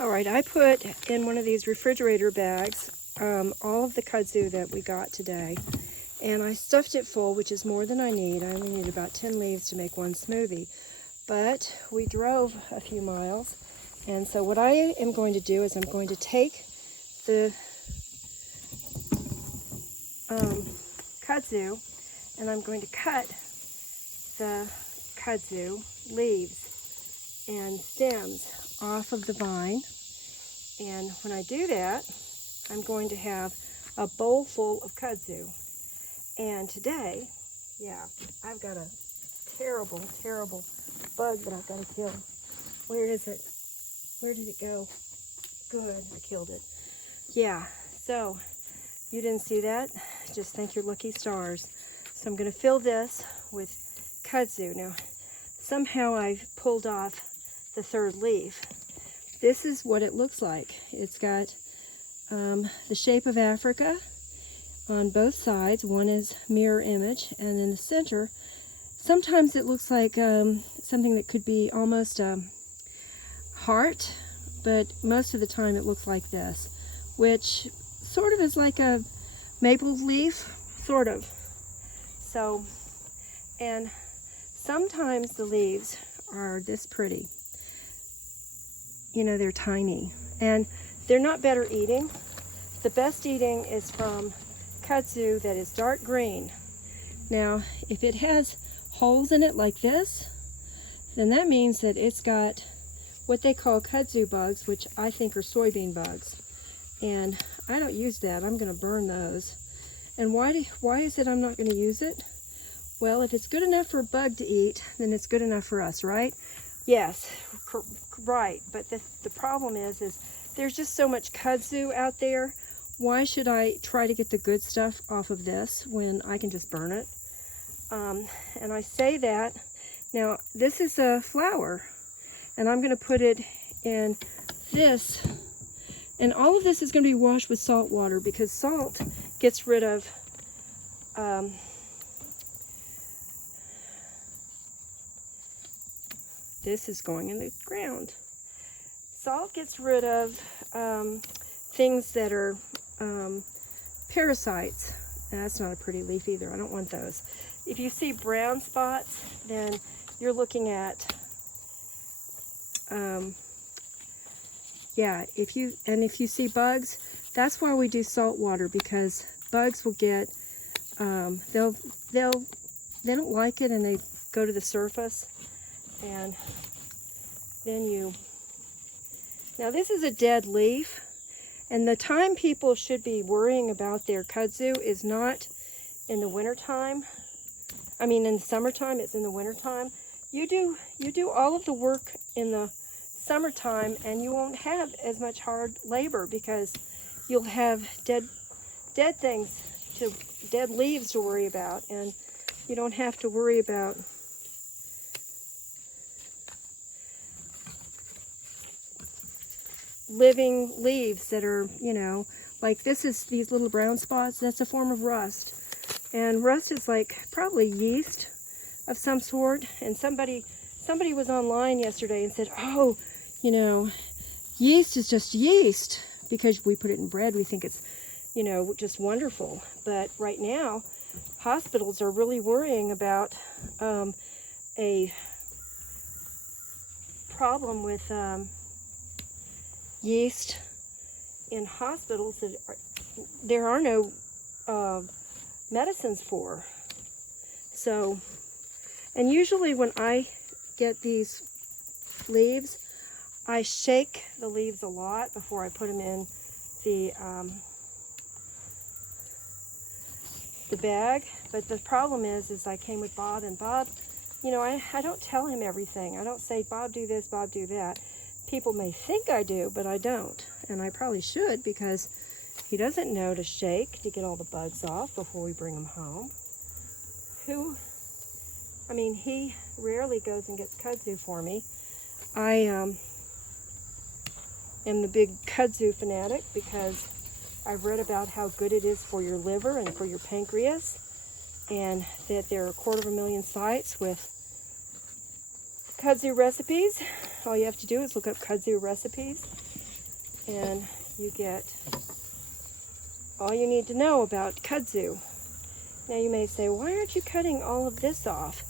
All right, I put in one of these refrigerator bags all of the kudzu that we got today, and I stuffed it full, which is more than I need. I only need about 10 leaves to make one smoothie, but we drove a few miles, and so what I am going to do is I'm going to take the kudzu, and I'm going to cut the kudzu leaves and stems off of the vine. And when I do that, I'm going to have a bowl full of kudzu. And today, yeah, I've got a terrible, terrible bug that I've got to kill. Where is it? Where did it go? Good, I killed it. Yeah, so you didn't see that? Just thank your lucky stars. So I'm going to fill this with kudzu. Now, somehow I've pulled off the third leaf. This is what it looks like. It's got the shape of Africa on both sides. One is mirror image, and in the center, sometimes it looks like something that could be almost a heart, but most of the time it looks like this, which sort of is like a maple leaf, sort of. So, and sometimes the leaves are this pretty. You know, they're tiny, and they're not better eating. The best eating is from kudzu that is dark green. Now, if it has holes in it like this, then that means that it's got what they call kudzu bugs, which I think are soybean bugs. And I don't use that. I'm going to burn those. And why is it I'm not going to use it? Well, if it's good enough for a bug to eat, then it's good enough for us, right? Yes, right. But the problem is there's just so much kudzu out there. Why should I try to get the good stuff off of this when I can just burn it? And I say that. Now, this is a flour, and I'm going to put it in this. And all of this is going to be washed with salt water, because salt gets rid of this is going in the ground. Salt gets rid of things that are parasites. And that's not a pretty leaf either. I don't want those. If you see brown spots, then you're looking at yeah, if you see bugs, that's why we do salt water, because bugs will get they don't like it, and they go to the surface, and then now this is a dead leaf, and the time people should be worrying about their kudzu is not in the wintertime. I mean, in the summertime. It's in the wintertime. You do all of the work in the summertime, and you won't have as much hard labor, because you'll have dead leaves to worry about, and you don't have to worry about living leaves that are, you know, like these little brown spots. That's a form of rust, and rust is like probably yeast of some sort. And somebody was online yesterday and said, oh, you know, yeast is just yeast, because we put it in bread. We think it's, you know, just wonderful. But right now, hospitals are really worrying about a problem with yeast in hospitals that there are no medicines for. So, and usually when I get these leaves, I shake the leaves a lot before I put them in the bag. But the problem is I came with Bob, and Bob, you know, I don't tell him everything. I don't say, Bob, do this, Bob, do that. People may think I do, but I don't. And I probably should, because he doesn't know to shake to get all the bugs off before we bring them home. I mean, he rarely goes and gets kudzu for me. I am the big kudzu fanatic, because I've read about how good it is for your liver and for your pancreas, and that there are 250,000 sites with kudzu recipes. All you have to do is look up kudzu recipes, and you get all you need to know about kudzu. Now you may say, why aren't you cutting all of this off?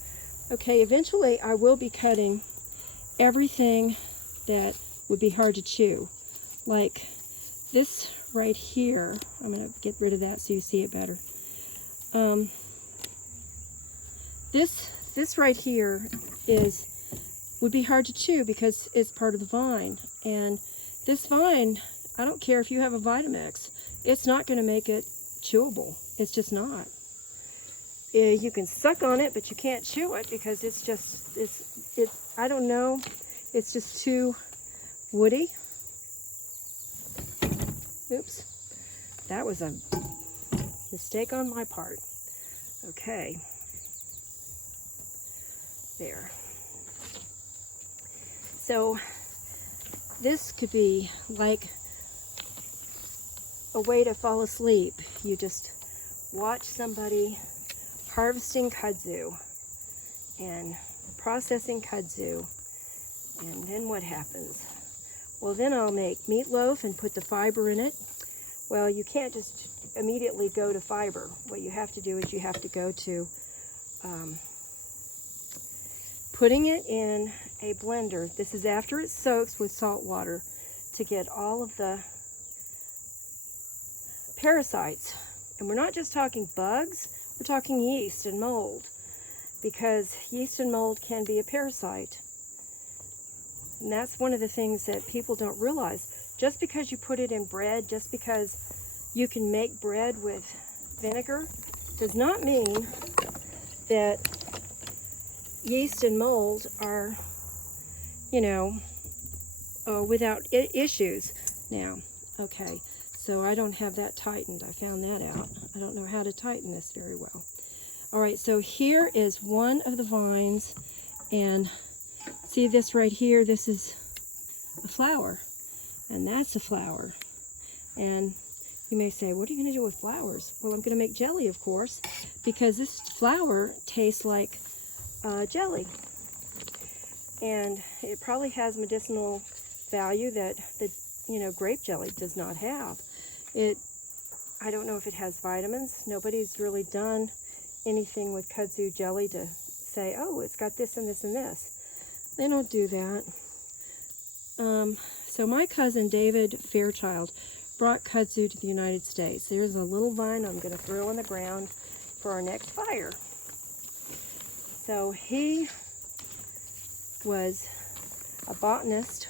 Okay, eventually I will be cutting everything that would be hard to chew. Like this right here. I'm going to get rid of that so you see it better. This right here would be hard to chew because it's part of the vine. And this vine, I don't care if you have a Vitamix, it's not going to make it chewable. It's just not. You can suck on it, but you can't chew it because I don't know, it's just too woody. Oops, that was a mistake on my part. Okay, there. So this could be like a way to fall asleep. You just watch somebody harvesting kudzu and processing kudzu, and then what happens? Well, then I'll make meatloaf and put the fiber in it. Well, you can't just immediately go to fiber. What you have to do is you have to go to putting it in a blender. This is after it soaks with salt water to get all of the parasites. And we're not just talking bugs, we're talking yeast and mold, because yeast and mold can be a parasite. And that's one of the things that people don't realize. Just because you put it in bread, just because you can make bread with vinegar, does not mean that yeast and mold are, without issues. Now, okay, so I don't have that tightened. I found that out. I don't know how to tighten this very well. All right, so here is one of the vines, and see this right here? This is a flower, and that's a flower. And you may say, what are you going to do with flowers? Well, I'm going to make jelly, of course, because this flower tastes like jelly. And it probably has medicinal value that grape jelly does not have. I don't know if it has vitamins. Nobody's really done anything with kudzu jelly to say, oh, it's got this and this and this. They don't do that. So my cousin David Fairchild brought kudzu to the United States. There's a little vine I'm going to throw on the ground for our next fire. So he was a botanist,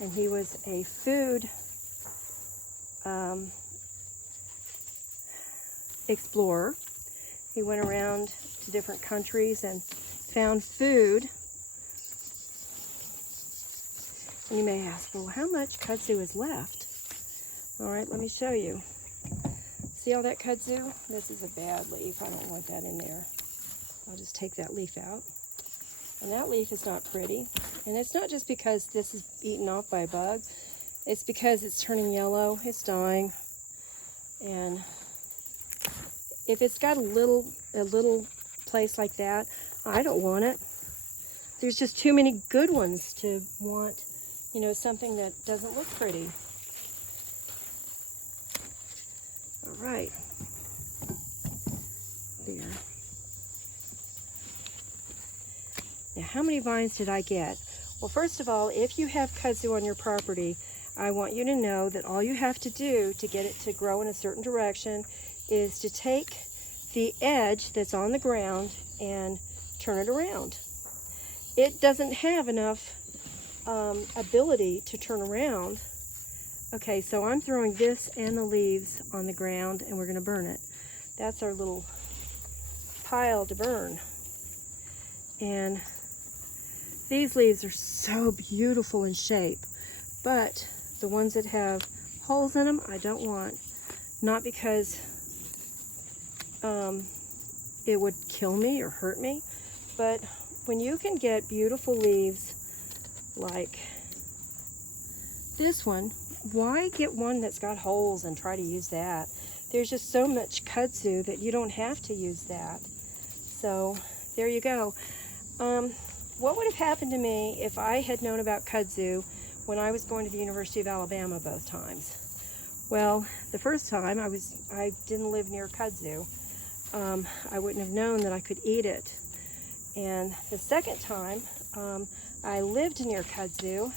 and he was a food explorer. He went around to different countries and found food. And you may ask, well, how much kudzu is left? All right, let me show you. See all that kudzu? This is a bad leaf. I don't want that in there. I'll just take that leaf out. And that leaf is not pretty. And it's not just because this is eaten off by a bug. It's because it's turning yellow. It's dying. And if it's got a little place like that, I don't want it. There's just too many good ones to want, something that doesn't look pretty. All right. There. Now, how many vines did I get? Well, first of all, if you have kudzu on your property, I want you to know that all you have to do to get it to grow in a certain direction is to take the edge that's on the ground and turn it around. It doesn't have enough ability to turn around. Okay, so I'm throwing this and the leaves on the ground, and we're going to burn it. That's our little pile to burn. And these leaves are so beautiful in shape, but the ones that have holes in them, I don't want. Not because it would kill me or hurt me, but when you can get beautiful leaves like this one, why get one that's got holes and try to use that? There's just so much kudzu that you don't have to use that. So there you go. What would have happened to me if I had known about kudzu when I was going to the University of Alabama both times. Well, the first time I didn't live near kudzu. I wouldn't have known that I could eat it. And the second time, I lived near kudzu,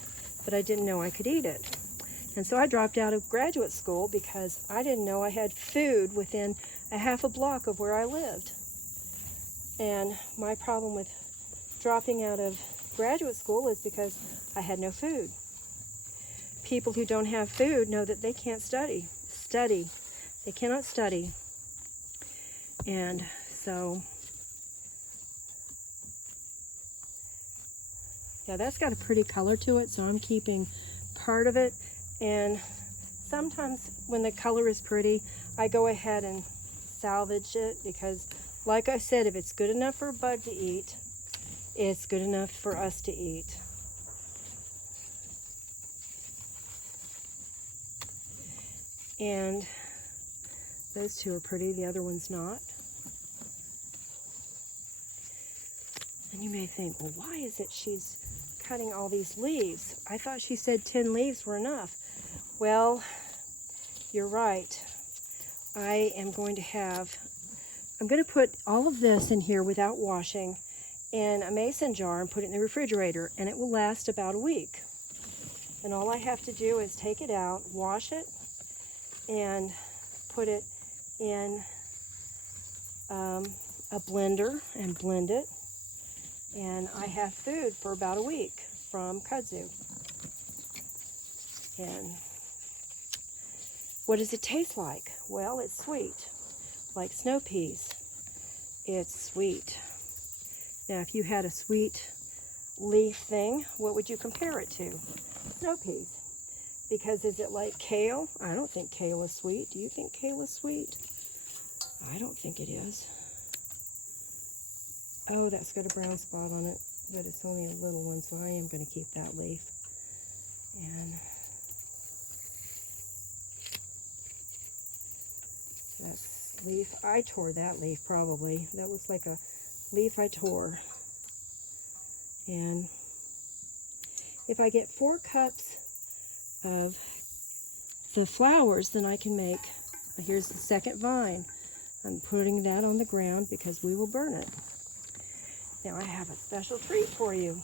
but I didn't know I could eat it. And so I dropped out of graduate school because I didn't know I had food within a half a block of where I lived. And my problem with dropping out of graduate school is because I had no food. People who don't have food know that they can't study. They cannot study. And so, yeah, that's got a pretty color to it, so I'm keeping part of it. And sometimes when the color is pretty, I go ahead and salvage it because, like I said, if it's good enough for Bud to eat, it's good enough for us to eat. And those two are pretty, the other one's not. And you may think, well, why is it she's cutting all these leaves? I thought she said 10 leaves were enough. Well, you're right. I'm going to put all of this in here without washing in a mason jar and put it in the refrigerator, and it will last about a week. And all I have to do is take it out, wash it, and put it in a blender and blend it. And I have food for about a week from kudzu. And what does it taste like? Well, it's sweet, like snow peas. It's sweet. Now, if you had a sweet leaf thing, what would you compare it to? Snow peas. Because is it like kale? I don't think kale is sweet. Do you think kale is sweet? I don't think it is. Oh, that's got a brown spot on it, but it's only a little one, so I am going to keep that leaf. And that's leaf. I tore that leaf probably. That looks like a leaf I tore. And if I get 4 cups of the flowers, then I can make, here's the second vine. I'm putting that on the ground because we will burn it. Now I have a special treat for you.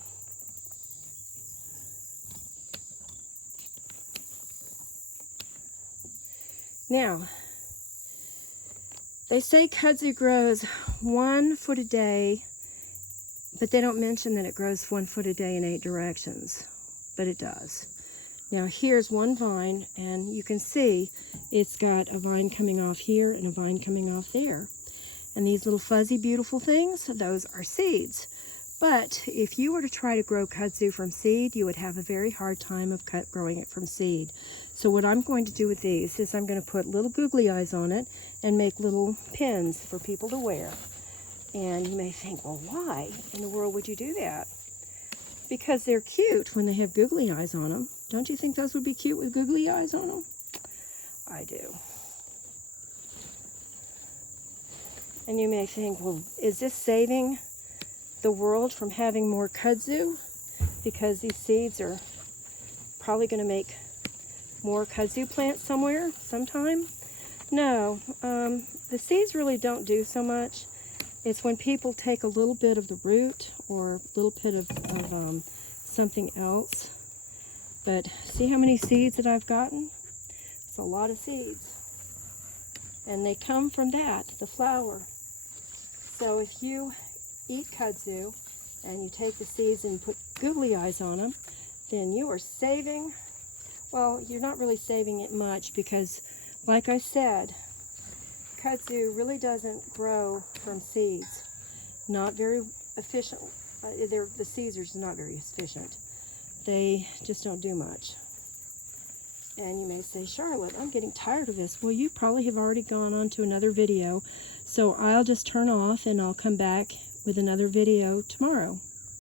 Now, they say kudzu grows 1 foot a day, but they don't mention that it grows 1 foot a day in 8 directions, but it does. Now here's one vine, and you can see it's got a vine coming off here and a vine coming off there. And these little fuzzy beautiful things, those are seeds. But if you were to try to grow kudzu from seed, you would have a very hard time of growing it from seed. So what I'm going to do with these is I'm going to put little googly eyes on it and make little pins for people to wear. And you may think, well, why in the world would you do that? Because they're cute when they have googly eyes on them. Don't you think those would be cute with googly eyes on them? I do. And you may think, well, is this saving the world from having more kudzu? Because these seeds are probably going to make more kudzu plants sometime. No, the seeds really don't do so much. It's when people take a little bit of the root or a little bit of something else. But see how many seeds that I've gotten? It's a lot of seeds. And they come from that, the flower. So if you eat kudzu and you take the seeds and put googly eyes on them, then you are saving, well, you're not really saving it much because, like I said, kudzu really doesn't grow from seeds. Not very efficient. The seeds are just not very efficient. They just don't do much. And you may say, Charlotte, I'm getting tired of this. Well, you probably have already gone on to another video, so I'll just turn off and I'll come back with another video tomorrow.